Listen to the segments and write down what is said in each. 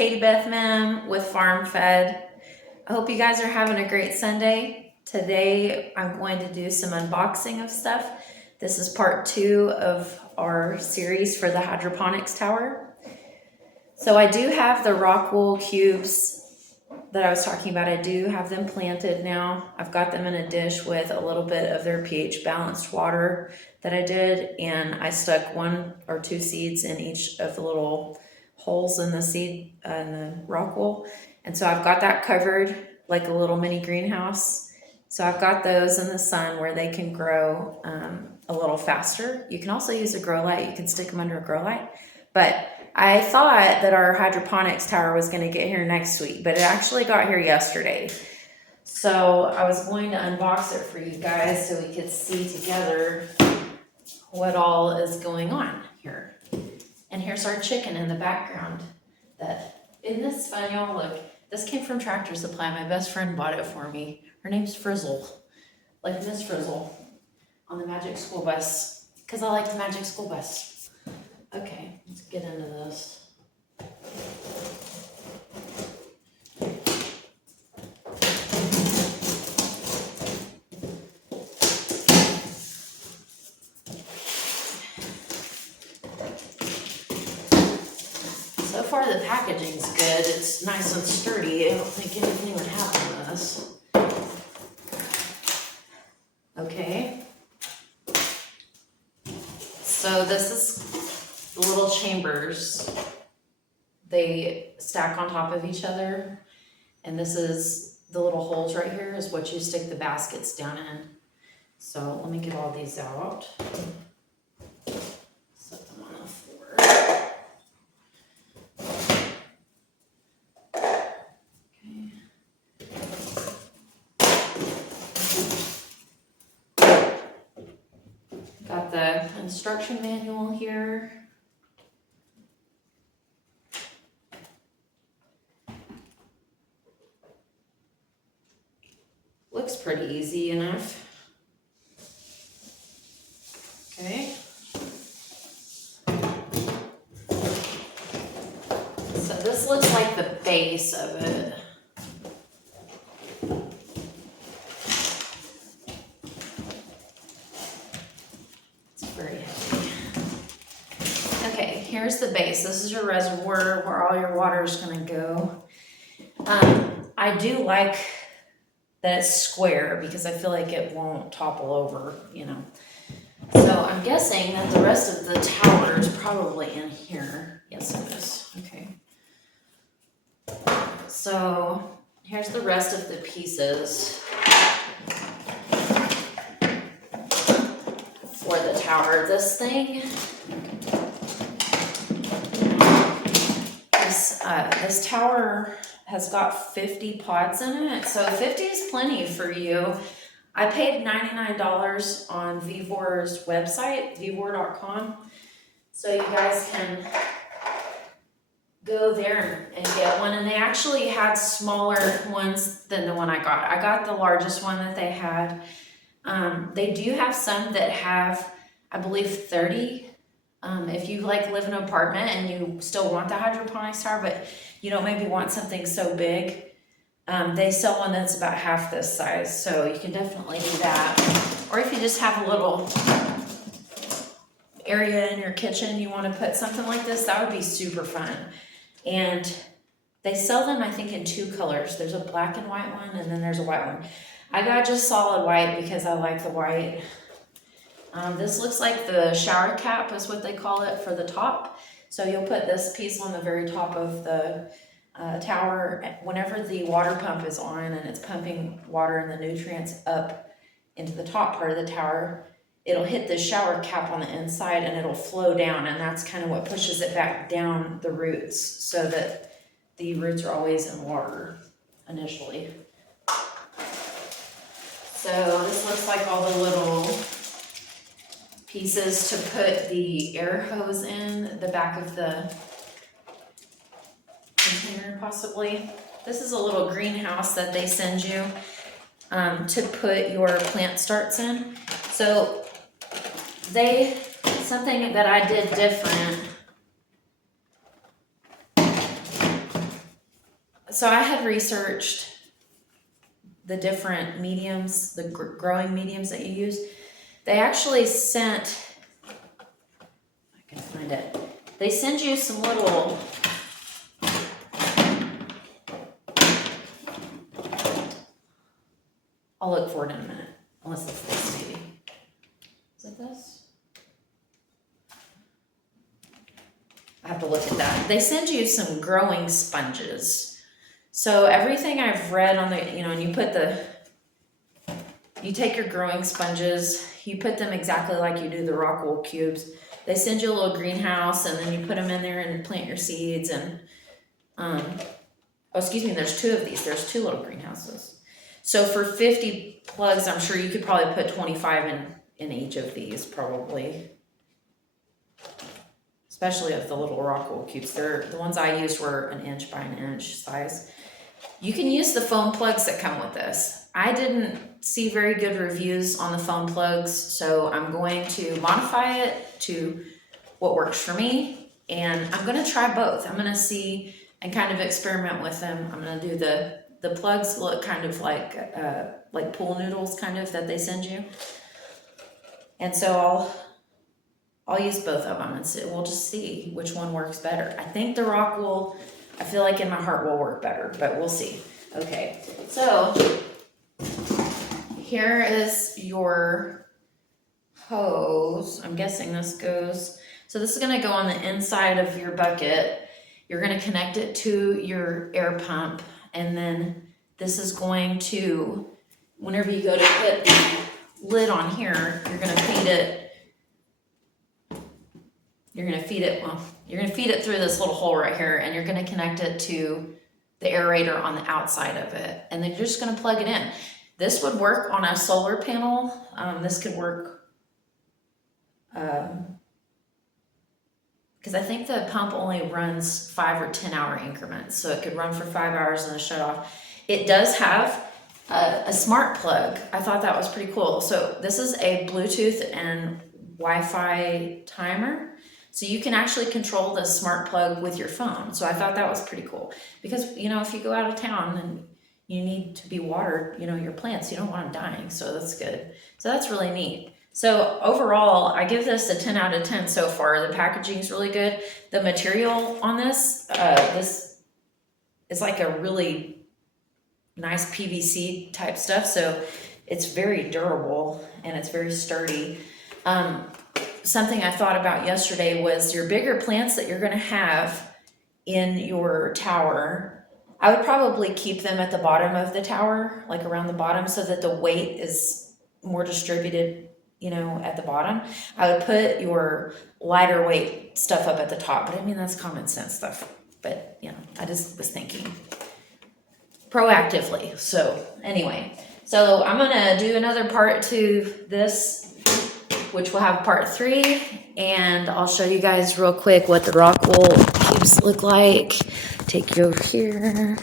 Katie Beth Mem with Farm Fed. I hope you guys are having a great Sunday. Today I'm going to do some unboxing of stuff. This is part 2 of our series for the hydroponics tower. So I do have the rock wool cubes that I was talking about. I do have them planted now. I've got them in a dish with a little bit of their pH balanced water that I did, and I stuck 1 or 2 seeds in each of the little holes in the seed and the rock wool. And so I've got that covered like a little mini greenhouse. So I've got those in the sun where they can grow a little faster. You can also use a grow light. You can stick them under a grow light. But I thought that our hydroponics tower was going to get here next week, but it actually got here yesterday. So I was going to unbox it for you guys so we could see together what all is going on here. And here's our chicken in the background. Isn't this fun, y'all? Look, this came from Tractor Supply. My best friend bought it for me. Her name's Frizzle, like Miss Frizzle on the Magic School Bus, because I like the Magic School Bus. Okay, let's get into this. So far the packaging's good. It's nice and sturdy. I don't think anything would happen to this. Okay. So this is the little chambers. They stack on top of each other. And this is the little holes right here is what you stick the baskets down in. So let me get all these out. Set them on the floor. Got the instruction manual here. Looks pretty easy enough. Okay. So this looks like the base of it. Here's the base. This is your reservoir where all your water is going to go. I do like that it's square because I feel like it won't topple over, you know. So I'm guessing that the rest of the tower is probably in here. Yes, it is. Okay. So here's the rest of the pieces for the tower. This thing, this tower has got 50 pods in it, so 50 is plenty for you. I paid $99 on Vivor's website, vivor.com, so you guys can go there and get one. And they actually had smaller ones than the one I got. I got the largest one that they had. They do have some that have, I believe, 30. If you like live in an apartment and you still want the hydroponics tower, but you don't maybe want something so big, they sell one that's about half this size, so you can definitely do that. Or if you just have a little area in your kitchen, you want to put something like this, that would be super fun. And they sell them, I think, in 2 colors. There's a black and white one, and then there's a white one. I got just solid white because I like the white. This looks like the shower cap is what they call it for the top. So you'll put this piece on the very top of the tower. Whenever the water pump is on and it's pumping water and the nutrients up into the top part of the tower, it'll hit the shower cap on the inside and it'll flow down, and that's kind of what pushes it back down the roots so that the roots are always in water initially. So this looks like all the little pieces to put the air hose in the back of the container, possibly. This is a little greenhouse that they send you to put your plant starts in. So something that I did different So I had researched the different mediums, the growing mediums that you use. They actually sent, I can find it. They send you some little, I'll look for it in a minute, unless it's this maybe. Is it this? I have to look at that. They send you some growing sponges. So everything I've read on the, and you take your growing sponges, you put them exactly like you do the rock wool cubes. They send you a little greenhouse, and then you put them in there and plant your seeds. And there's two of these. There's two little greenhouses. So for 50 plugs, I'm sure you could probably put 25 in each of these, probably. Especially of the little rock wool cubes. The ones I used were an inch by an inch size. You can use the foam plugs that come with this. I didn't see very good reviews on the foam plugs, so I'm going to modify it to what works for me, and I'm going to try both. I'm going to see and kind of experiment with them. I'm going to do the plugs look kind of like pool noodles kind of that they send you, and so I'll use both of them, and we'll just see which one works better. I think the rock wool, I feel like in my heart, will work better, but we'll see. Okay, so here is your hose. I'm guessing this goes, so this is gonna go on the inside of your bucket. You're gonna connect it to your air pump, and then this is going to, whenever you go to put the lid on here, you're gonna feed it through this little hole right here, and you're gonna connect it to the aerator on the outside of it, and then you're just gonna plug it in. This would work on a solar panel. This could work, because I think the pump only runs 5 or 10 hour increments, so it could run for 5 hours and then shut off. It does have a smart plug. I thought that was pretty cool. So this is a Bluetooth and Wi-Fi timer. So you can actually control the smart plug with your phone. So I thought that was pretty cool, because if you go out of town and you need to be watered, your plants, you don't want them dying. So that's good. So that's really neat. So overall, I give this a 10 out of 10 so far. The packaging is really good. The material on this is like a really nice PVC type stuff. So it's very durable and it's very sturdy. Something I thought about yesterday was your bigger plants that you're going to have in your tower. I would probably keep them at the bottom of the tower, like around the bottom, so that the weight is more distributed, at the bottom. I would put your lighter weight stuff up at the top, but I mean, that's common sense stuff. But, I just was thinking proactively. So anyway, so I'm going to do another part to this, which will have part 3, and I'll show you guys real quick what the rock wool cubes look like. Take you over here,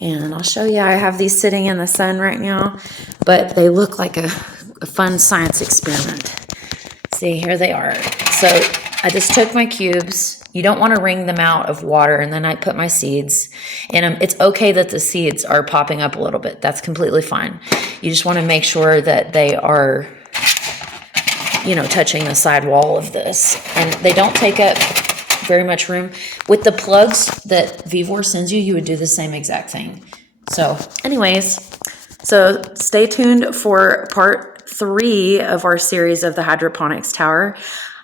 and I'll show you. I have these sitting in the sun right now, but they look like a fun science experiment. See, here they are. So I just took my cubes. You don't want to wring them out of water, and then I put my seeds, and it's okay that the seeds are popping up a little bit. That's completely fine. You just want to make sure that they are touching the side wall of this, and they don't take up very much room. With the plugs that Vevor sends you, you would do the same exact thing. So anyways, so stay tuned for part 3 of our series of the hydroponics tower.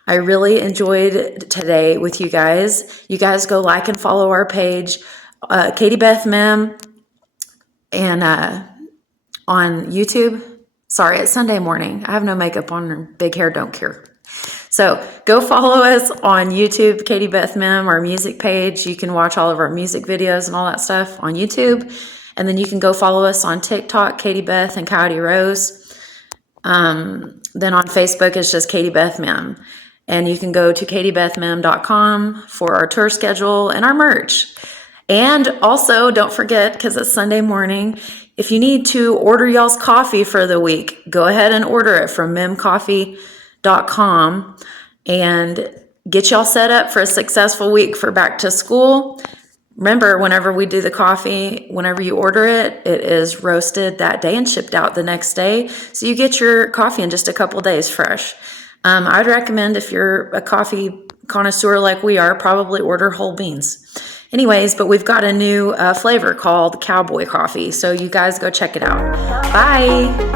I really enjoyed today with you guys. You guys go like and follow our page, Katie Beth Mem, and on YouTube. Sorry, it's Sunday morning. I have no makeup on and big hair don't care. So go follow us on YouTube, Katie Beth Mem, our music page. You can watch all of our music videos and all that stuff on YouTube. And then you can go follow us on TikTok, Katie Beth and Coyote Rose. Then on Facebook, it's just Katie Beth Mem. And you can go to katiebethmem.com for our tour schedule and our merch. And also, don't forget, because it's Sunday morning, if you need to order y'all's coffee for the week, go ahead and order it from memcoffee.com and get y'all set up for a successful week for back to school. Remember, whenever we do the coffee, whenever you order it, it is roasted that day and shipped out the next day. So you get your coffee in just a couple days fresh. I'd recommend, if you're a coffee connoisseur like we are, probably order whole beans. Anyways, but we've got a new flavor called Cowboy Coffee. So you guys go check it out. Bye.